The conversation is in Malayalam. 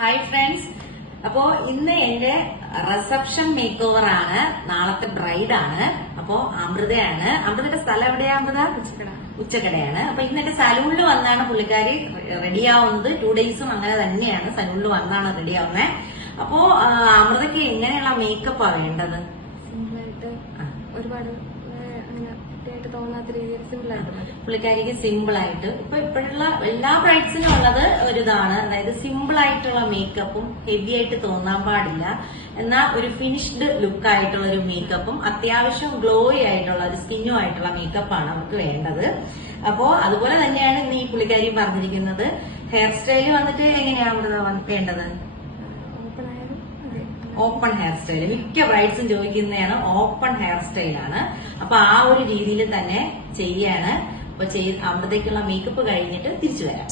Hi friends. അപ്പോ ഇന്ന് എന്റെ റിസപ്ഷൻ മേക്ക് ഓവർ ആണ്. നാളത്തെ ബ്രൈഡ് ആണ്. അപ്പോ അമൃതയാണ്. അമൃതയുടെ സ്ഥലം എവിടെയാ? അമൃത ഉച്ചക്കടയാണ്. അപ്പൊ ഇന്ന് എന്റെ സലൂണിൽ വന്നാണ് പുള്ളിക്കാരി റെഡിയാവുന്നത്. 2 ഡേയ്സും അങ്ങനെ തന്നെയാണ്. സലൂണിൽ വന്നാണ് റെഡിയാവുന്നത്. അപ്പോ അമൃതയ്ക്ക് എങ്ങനെയുള്ള മേക്കപ്പാ വേണ്ടത്? സിമ്പിളായിട്ട് ഒരുപാട് തോന്നാത്ത രീതിയിൽ സിമ്പിളായിട്ട് പുള്ളിക്കാരിക്ക് സിമ്പിൾ ആയിട്ട് ഇപ്പോഴുള്ള എല്ലാ ബ്രൈഡ്സിനും ഉള്ളത് ഒരിതാണ്. അതായത് സിമ്പിൾ ആയിട്ടുള്ള മേക്കപ്പും ഹെവി ആയിട്ട് തോന്നാൻ പാടില്ല. എന്നാൽ ഒരു ഫിനിഷ്ഡ് ലുക്ക് ആയിട്ടുള്ള ഒരു മേക്കപ്പും അത്യാവശ്യം ഗ്ലോയി ആയിട്ടുള്ള ഒരു സ്കിന്നും ആയിട്ടുള്ള മേക്കപ്പാണ് നമുക്ക് വേണ്ടത്. അപ്പോ അതുപോലെ തന്നെയാണ് ഇന്ന് ഈ പുള്ളിക്കാരി പറഞ്ഞിരിക്കുന്നത്. ഹെയർ സ്റ്റൈല് വന്നിട്ട് എങ്ങനെയാണ് വേണ്ടത്? Open hair style. മിക്ക ബ്രൈഡ്സും ചോദിക്കുന്നതാണ് ഓപ്പൺ ഹെയർ സ്റ്റൈലാണ്. അപ്പൊ ആ ഒരു രീതിയിൽ തന്നെ ചെയ്യാണ്. അപ്പൊ അവിടത്തേക്കുള്ള മേക്കപ്പ് കഴിഞ്ഞിട്ട് തിരിച്ചു വരാം.